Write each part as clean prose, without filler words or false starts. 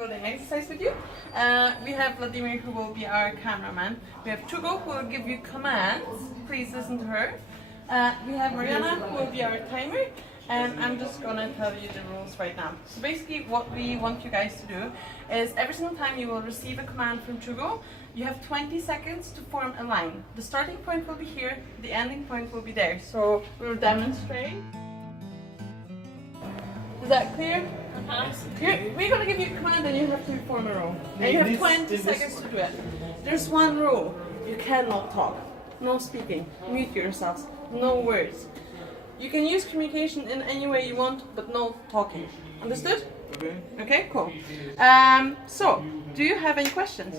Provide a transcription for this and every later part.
building exercise with you. We have Vladimir who will be our cameraman. We have Chugo who will give you commands. Please listen to her. We have Mariana who will be our timer. And I'm just gonna tell you the rules right now. So basically what we want you guys to do is every single time you will receive a command from Chugo, you have 20 seconds to form a line. The starting point will be here, the ending point will be there. So we'll demonstrate. Is that clear? We're gonna give you a command and you have to form a row. And you have 20 seconds to do it. There's one rule. You cannot talk. No speaking. Mute yourselves. No words. You can use communication in any way you want, but no talking. Understood? Okay. Okay, cool. So, do you have any questions?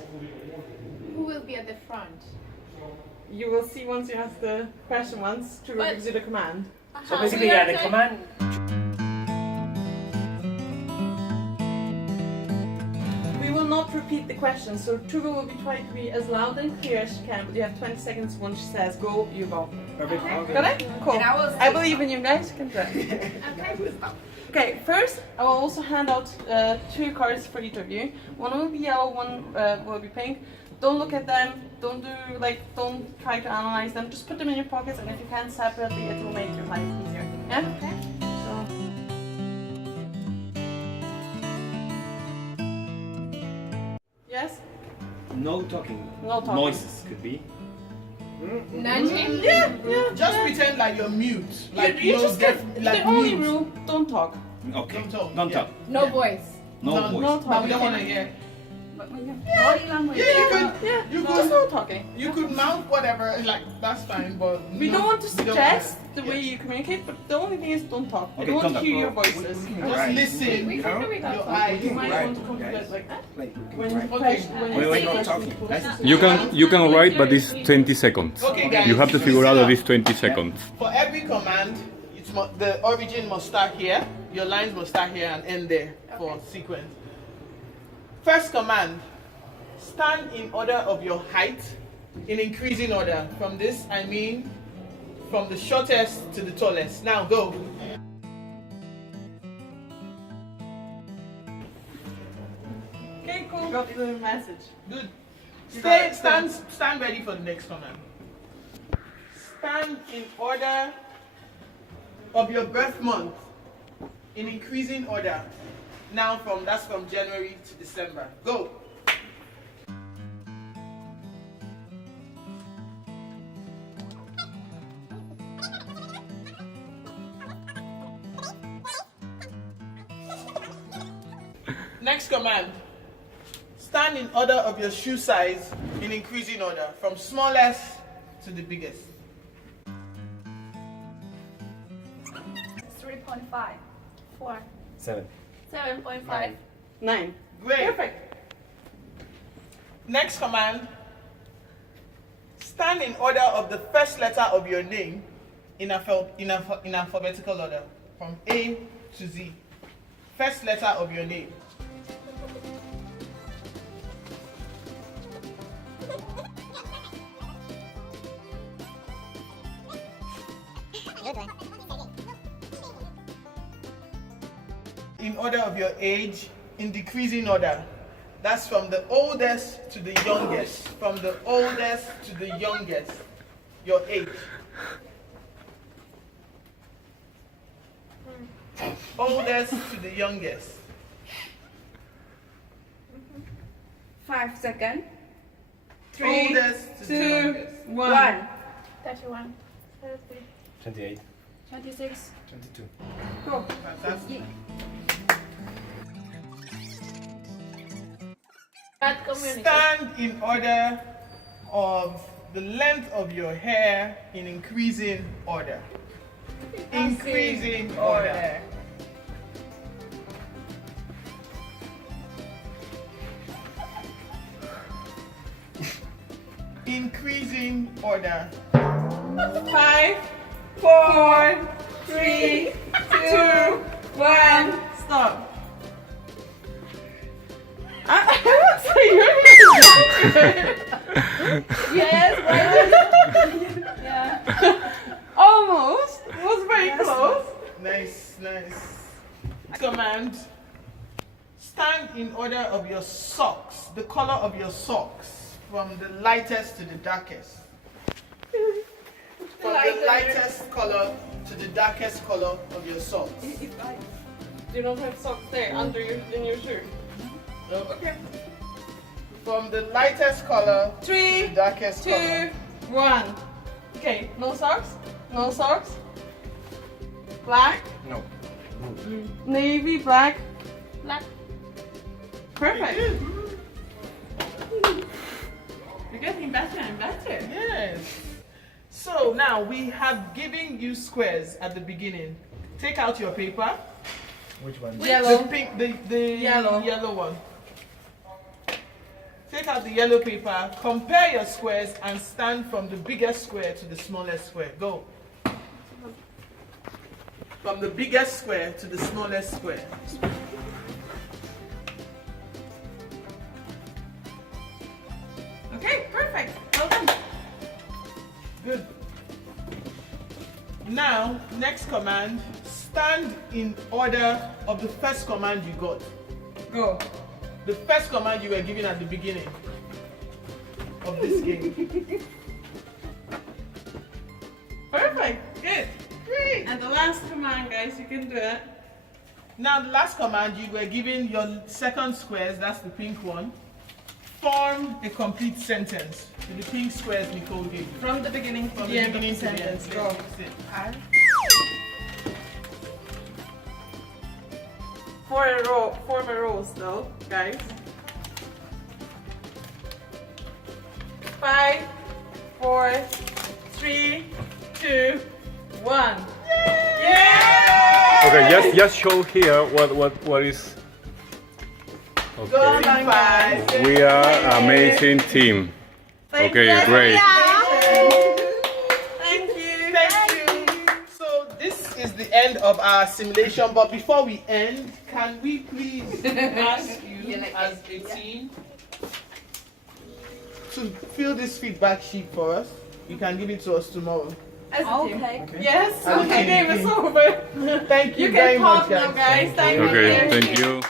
Who will be at the front? You will see once you ask the question once, Chugo gives you the command. So basically, yeah, the command. We will not repeat the question, so Chugo will be trying to be as loud and clear as she can, but you have 20 seconds. Once she says go, you go. Perfect. Okay. Got it? Cool. And I will I believe in you guys, you can do it. Okay, we'll stop. Okay, first I will also hand out 2 cards for each of you. One will be yellow, one will be pink. Don't look at them, don't try to analyze them, just put them in your pockets, and if you can separately, it will make your life easier. Yeah? Okay. So. Yes? No talking. No talking. Noises could be. Nudging? Yeah. Just pretend like you're mute. Like you no just deaf, get like the only mute. rule, don't talk. Okay. Don't talk. Don't Yeah. talk. No voice. No No, voice. No But talk. we don't want to hear. Body language. Yeah, you could. Yeah, You just could. no talking. You could mouth whatever. Like that's fine, but We don't want to we don't suggest want- the way you communicate, but the only thing is don't talk. We Okay, don't want don't to hear talk. your voices. Just Right. listen. We can do it. Your eyes. You might Right, want to come to guys. that like that. Like, When right. you Okay. question, when Wait, you wait, say no questions, talking. people- You can write, but it's 20 seconds. Okay, guys. You have to figure out listen that up. it's 20 seconds. For every command, the origin must start here. Your lines must start here and end there for sequence. First command: stand in order of your height, in increasing order. From this, I mean from the shortest to the tallest. Now go. Okay, cool. Got the message. Good. got it. Stand ready for the next command. Stand in order of your birth month, in increasing order. Now that's from January to December. Go. Next command. Stand in order of your shoe size in increasing order, from smallest to the biggest. 3.5. 4. 7. 7.5. 9. Great. Perfect. Next command. Stand in order of the first letter of your name in alphabetical order, from A to Z. First letter of your name. In order of your age, in decreasing order. That's from the oldest to the youngest. From the oldest to the youngest. Your age. Oldest to the youngest. 5 seconds. 3, Oldest to the 2, youngest. 1. 31. 28. 26. 22. Cool. Fantastic. Bad communication. Stand in order of the length of your hair in increasing order. Increasing order. Increasing order. 5, 4, 3, 2, 1. Stop. I would say you're Yes, right. Yeah. almost. It was very close. Nice, nice. Command. Stand in order of your socks, the color of your socks, from the lightest to the darkest. From the lightest color to the darkest color of your socks. You don't have socks there under in your shirt. Okay. From the lightest color to 3, the darkest 2, color. 1. Okay, no socks? No socks? Black? No. Navy, black? Black. Perfect. You're getting better and better. Yes. So now we have given you squares at the beginning. Take out your paper. Which one? The Yellow. pink, the Yellow. yellow one. Take out the yellow paper, compare your squares and stand from the biggest square to the smallest square. Go. From the biggest square to the smallest square. Okay, perfect. Well done. Good. Now, next command, stand in order of the first command you got. Go. The first command you were given at the beginning of this game. Perfect. Good. Great. And the last command, guys, you can do it. Now the last command you were given your second squares, that's the pink one. Form a complete sentence with the pink squares Nicole gave you. From the beginning to From the the end of the beginning to the end. sentence. Go. Yes. 4 rows though, guys. 5, 4, 3, 2, 1. Yeah! Okay, just show here what is. Go Okay. on, guys. We are amazing team. Thank Okay, you. great. Thank you. Thank you. So this is the end of our simulation, but before we end, can we please ask you as a team to fill this feedback sheet for us? You can give it to us tomorrow. As a team. Okay. Yes, Okay. the game is over. Thank you, You very can much, pop now, guys. guys. Thank Okay, you. thank you.